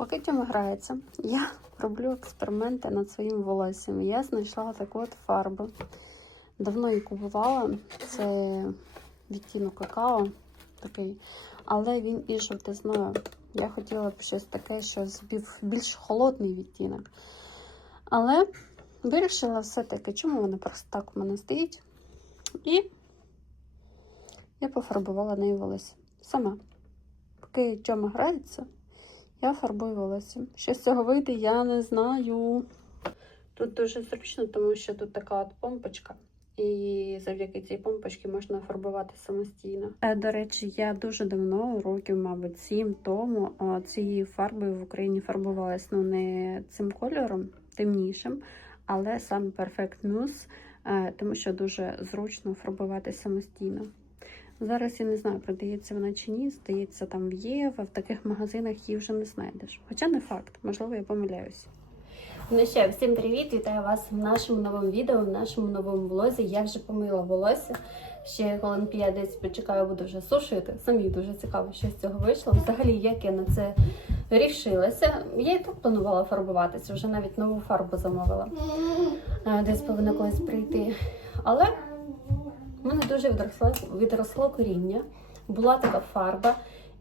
Поки Тьома грається, я роблю експерименти над своїм волоссям. Я знайшла таку от фарбу. Давно її купувала. Це відтінок какао такий, але він із жовтизною. Я хотіла б щось таке, що більш холодний відтінок. Але вирішила все-таки, чому вона просто так у мене стоїть. І я пофарбувала нею волосся. Сама. Поки Тьома грається, я фарбую волосся. Що з цього вийде, я не знаю. Тут дуже зручно, тому що тут така от помпочка. І завдяки цій помпочці можна фарбувати самостійно. Е, До речі, я дуже давно, років, мабуть, сім тому, а, цією фарбою в Україні фарбувалась ну не цим кольором, темнішим, але саме Perfect Mousse, е, тому що дуже зручно фарбувати самостійно. Зараз я не знаю, продається вона чи ні. Здається, там в Єва, в таких магазинах її вже не знайдеш. Хоча не факт, можливо, я помиляюсь. Ну що, всім привіт! Вітаю вас в нашому новому відео, в нашому новому влозі. Я вже помила волосся. Ще хвилин 5 десь почекаю, буду вже сушити. Самі дуже цікаво, що з цього вийшло. Взагалі, як я на це рішилася. Я і так планувала фарбуватися, вже навіть нову фарбу замовила. Е, Десь повинна колись прийти. Але в мене дуже відросло, відросло коріння. Була така фарба.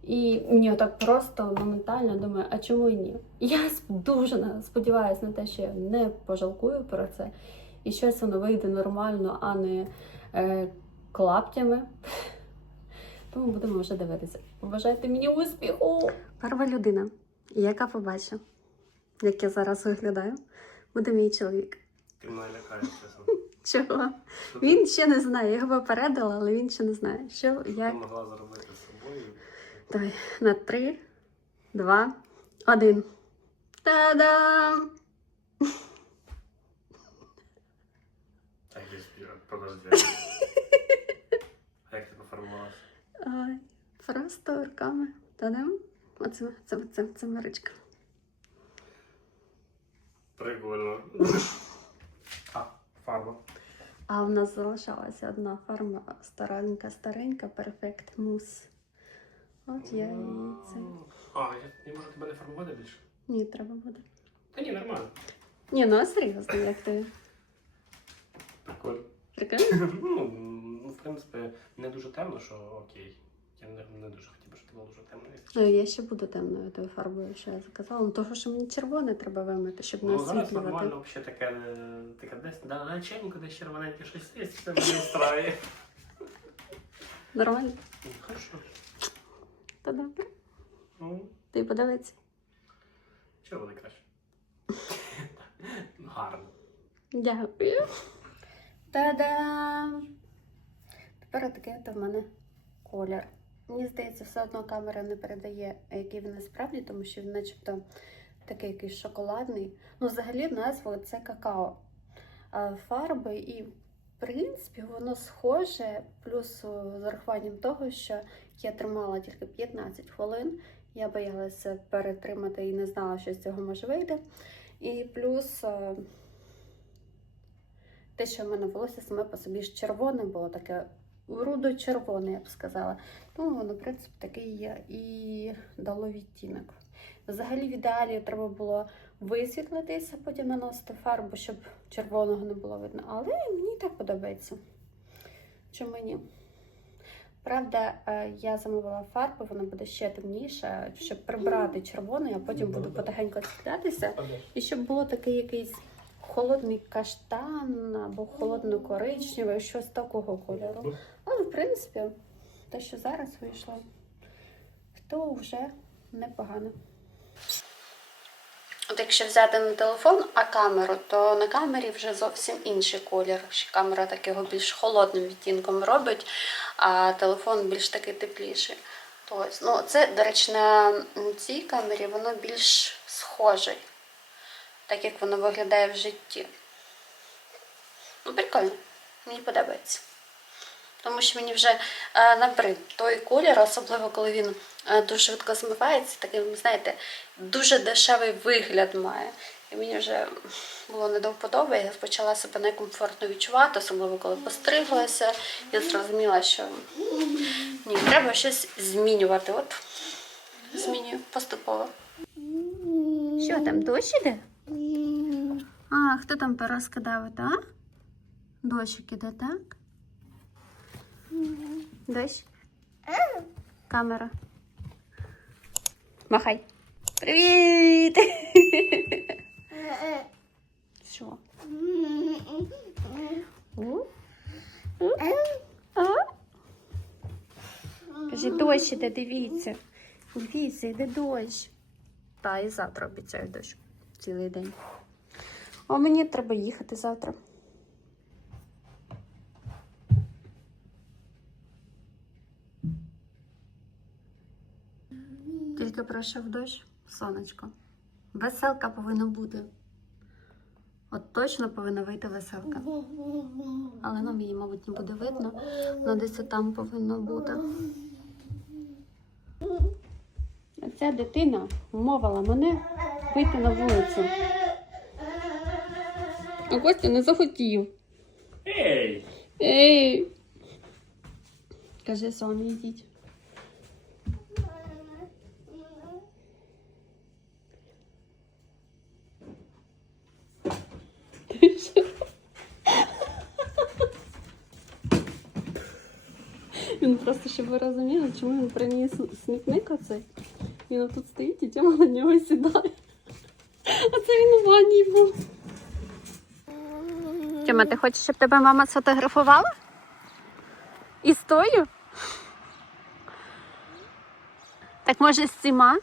І мені отак просто моментально думаю, а чому і ні? Я дуже сподіваюся на те, що я не пожалкую про це, і щось воно вийде нормально, а не е, клаптями. Тому будемо вже дивитися. Побажайте мені успіху! Перша людина, яка побачить, як я зараз виглядаю, буде мій чоловік. Ти мене лякаєш, чесно. Чого? Він ще не знає. Я його попередила, але він ще не знає. Що як. могла зробити з собою. Давай на три, два, один. Та-дам! Я. Подожди. А як ти поформувалася? Ой, просто руками. Та-дам! Оце, це, це, це Маричка. Прикольно. А, фарба. А в нас залишалася одна фарма старенька, старенька, перфект мус. От я її це. А, я, можу тебе не фармувати більше? Ні, треба буде. Та ні, нормально. Ні, ну а серйозно, як ти? Прикольно. Прикольно? Ну, в принципі, не дуже темно, що окей. Я не, не дуже хотів, щоб ти було дуже темно. Ну, я ще буду темною тою фарбою, що я заказала. Ну, того, що мені червоне треба вимити, щоб не Ну, зараз освітлювати. нормально взагалі таке, е, таке десь да, начальнику десь червоненьке щось є, це мені устраює. Нормально? Ну, Хорошо. Та добре. Ну, Ти подивиться. чого буде краще? Ну, Гарно. Дякую. Та-дам! Тепер такий от в мене колір. Мені здається, все одно камера не передає, який він насправді, тому що він начебто такий якийсь шоколадний. Ну, взагалі, назва це какао фарби, і, в принципі, воно схоже, плюс з урахуванням того, що я тримала тільки 15 хвилин. Я боялася перетримати і не знала, що з цього може вийти. І плюс е, те, що в мене волосся саме по собі ж червоне було таке рудо-червоне, я б сказала. Тому воно, в принципі, таке є і дало відтінок. Взагалі, в ідеалі треба було висвітлитися, потім наносити фарбу, щоб червоного не було видно. Але мені так подобається. Чому ні? Правда, е, я замовила фарбу, вона буде ще темніша, щоб прибрати червоний, а потім буду потихеньку освітлятися. І щоб було такий якийсь холодний каштан або холодно-коричневий, щось такого кольору. В принципі, те, що зараз вийшло, то вже непогано. От якщо взяти не телефон, а камеру, то на камері вже зовсім інший колір. Камера так його більш холодним відтінком робить, а телефон більш такий тепліший. Тобто, ну, це, до речі, на цій камері воно більш схоже, так як воно виглядає в житті. Ну, прикольно, мені подобається. Тому що мені вже е, набрид той колір, особливо коли він е, дуже швидко змивається, такий, знаєте, дуже дешевий вигляд має. І мені вже було не до вподоби, я почала себе некомфортно відчувати, особливо коли постриглася. Я зрозуміла, що ні, треба щось змінювати. От змінюю поступово. Що там, дощ іде? А, хто там порозкидав, так? Дощик іде, так? Дощ? Камера. Махай. Привіт! Що? Кажи, дощ іде, дивіться. Дивіться, йде дощ. Та і завтра обіцяю дощ. Цілий день. А мені треба їхати завтра. Тільки пройшов дощ, сонечко. Веселка повинна бути. От точно повинна вийти веселка. Але нам її, мабуть, не буде видно. але десь там повинно бути. Ця дитина вмовила мене вийти на вулицю. А Костя не захотів. Ей! Ей! Кажи самі йдіть. Він просто, щоб ви розуміли, чому він приніс смітник оцей. Він тут стоїть і Тьома на нього сідає. А це він у ванні був. Тьома, ти хочеш, щоб тебе мама сфотографувала? І стою? Так може з ціма?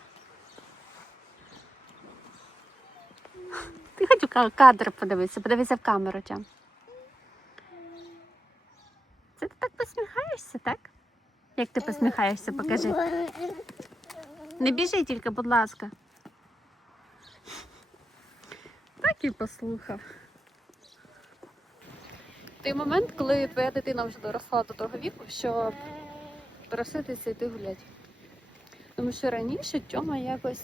Ти хоч у кадр подивися, подивися в камеру, Тьом. Це ти так посміхаєшся, так? Як ти посміхаєшся, покажи. Не біжи тільки, будь ласка. Так і послухав. Той момент, коли твоя дитина вже доросла до того віку, що проситися йти гуляти. Тому що раніше Тьома якось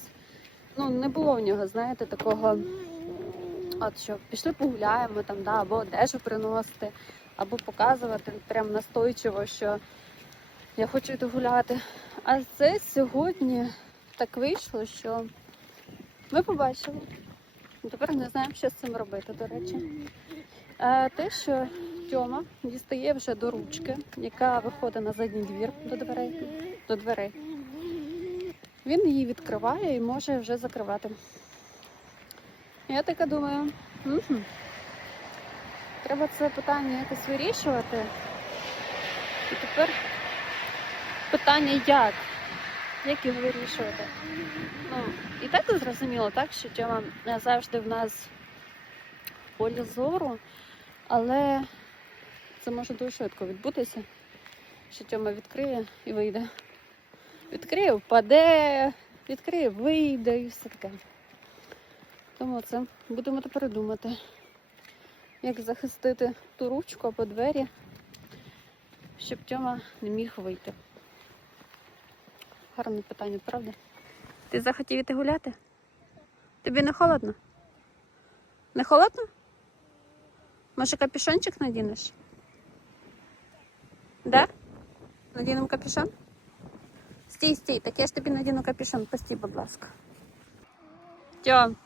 ну, не було в нього, знаєте, такого, от що пішли погуляємо там, да, або одежу приносити, або показувати прям настойчиво, що я хочу йти гуляти. А це сьогодні так вийшло, що ми побачили. Тепер не знаємо, що з цим робити, до речі. Е, те, що Тьома дістає вже до ручки, яка виходить на задній двір до дверей. До дверей. Він її відкриває і може вже закривати. Я така думаю, угу. треба це питання якось вирішувати. І тепер питання як? Як його вирішувати? Ну, і так зрозуміло, так, що Тьома не завжди в нас в полі зору, але це може дуже швидко відбутися, що Тьома відкриє і вийде. Відкриє, впаде, відкриє, вийде і все таке. Тому це будемо тепер думати, як захистити ту ручку або двері, щоб Тьома не міг вийти. Гарне питання, правда? Ти захотів іти гуляти? Тобі не холодно? Не холодно? Може капюшончик надінеш? Да? Надінемо капюшон? Стій, стій, так я ж тобі надіну капюшон, постій, будь ласка. Тьом.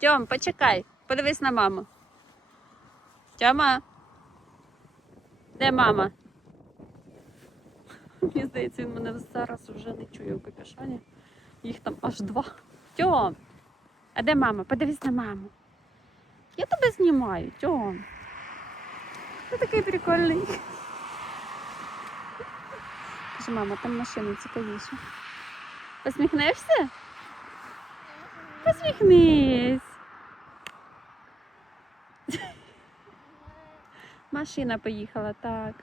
Тьом, почекай, подивись на маму. Тьома. Де мама? Мені здається, він мене зараз вже не чує в капюшоні. Їх там аж два. Тьом. А де мама? Подивись на маму. Я тебе знімаю, Тьом. Ти такий прикольний. Каже, мама, там машина цікавіша. Посміхнешся? Посміхнись. Машина поїхала, так.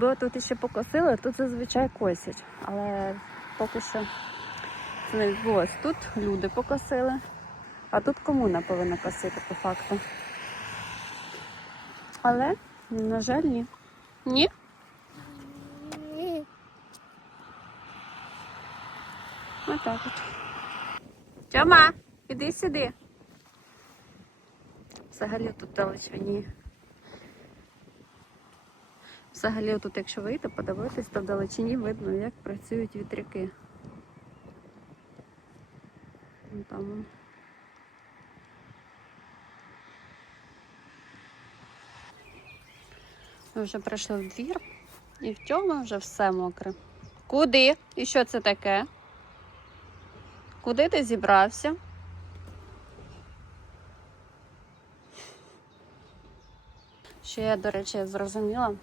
Якби тут ще покосили, тут зазвичай косять. Але поки що це не відбулось. Тут люди покосили, а тут комуна повинна косити по факту. Але, на жаль, ні. Ні? Отак от. Тьома, іди сюди. Взагалі тут далечині. Взагалі, тут, якщо вийти, подивитись, то вдалечині видно, як працюють вітряки. Там. Ми вже прийшли в двір, і в цьому вже все мокре. Куди? І що це таке? Куди ти зібрався? Ще я, до речі, зрозуміла,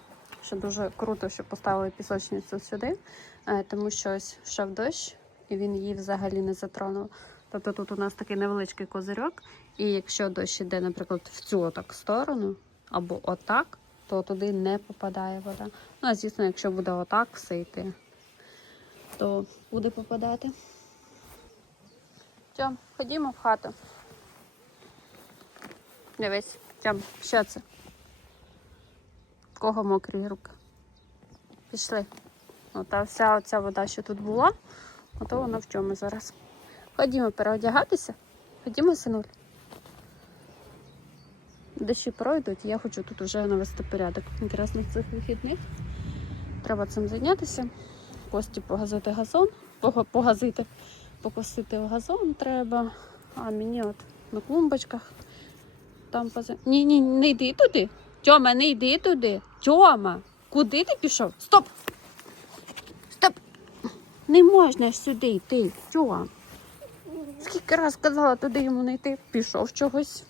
що дуже круто, що поставили пісочницю сюди, е, тому що ось йшов дощ, і він її взагалі не затронув. Тобто тут у нас такий невеличкий козирьок, і якщо дощ іде, наприклад, в цю отак сторону або отак, то туди не попадає вода. Ну, а звісно, якщо буде отак все йти, то буде попадати. Тьом, ходімо в хату. Дивись, Тьом, що це? Кого мокрі руки? Пішли. Ота вся оця вода, що тут була, ото вона в чому зараз. Ходімо переодягатися. Ходімо, синуль. Дощі пройдуть, я хочу тут вже навести порядок. Якраз на цих вихідних. Треба цим зайнятися. Кості погазити газон, погазити, покосити газон треба. А мені от на клумбочках там пози... Ні, ні, не йди туди. Тьома, не йди туди. Тьома, куди ти пішов? Стоп! Стоп! Не можна ж сюди йти, Тьом. Скільки раз сказала туди йому не йти, пішов чогось.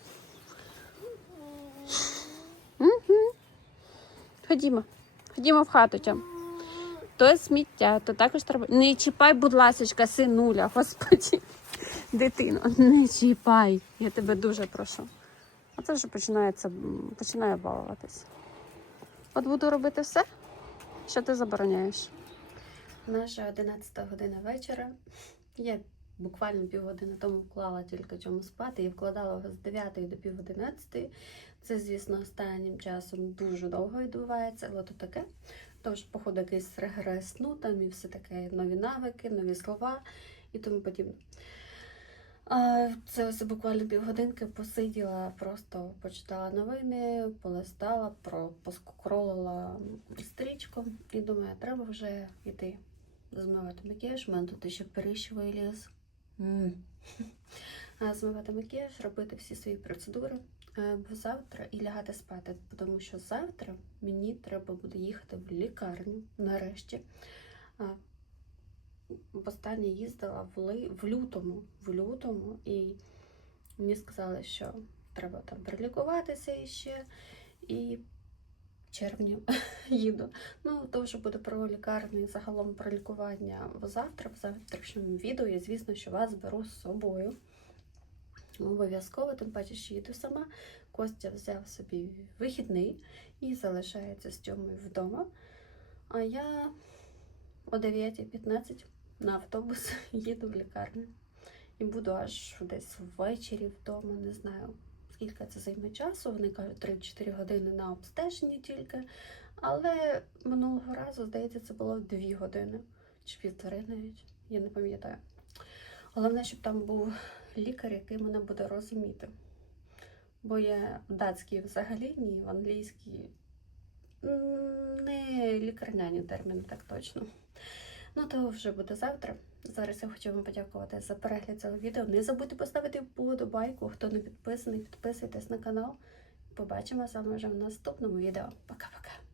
Угу. Ходімо, ходімо в хату, Тьом. То сміття, то також треба. Не чіпай, будь ласочка, синуля, господі. Дитино, не чіпай. Я тебе дуже прошу. Це вже починається, починає балуватись. От буду робити все, що ти забороняєш. Наша 11 година вечора. Я буквально півгодини тому вклала тільки чому спати і вкладала його з 9 до пів 11. Це, звісно, останнім часом дуже довго відбувається, але то таке. Тож, походу, якийсь регрес сну там і все таке нові навики, нові слова і тому подібне. Це ось буквально півгодинки посиділа, просто почитала новини, полистала, поскролила стрічку і думаю, треба вже йти змивати макіяж. У мене тут ще періщовий ліс. А, Змивати макіяж, робити всі свої процедури е, бо завтра і лягати спати, тому що завтра мені треба буде їхати в лікарню нарешті. А, Востаннє їздила в, ли... в лютому, в лютому, і мені сказали, що треба там прилікуватися іще. І в червні їду. Ну, то вже буде про лікарню і загалом про лікування завтра, в завтрашньому відео. Я, звісно, що вас беру з собою. Обов'язково, тим паче, що їду сама. Костя взяв собі вихідний і залишається з Тьомою вдома. А я о 9.15 на автобус їду в лікарню. І буду аж десь ввечері вдома, не знаю, скільки це займе часу. Вони кажуть 3-4 години на обстеженні тільки. Але минулого разу, здається, це було 2 години чи півтори навіть, я не пам'ятаю. Головне, щоб там був лікар, який мене буде розуміти. Бо я датський взагалі ні, в англійській не лікарняні терміни, так точно. Ну, то вже буде завтра. Зараз я хочу вам подякувати за перегляд цього відео. Не забудьте поставити вподобайку. Хто не підписаний, підписуйтесь на канал. Побачимо з вами вже в наступному відео. Пока-пока.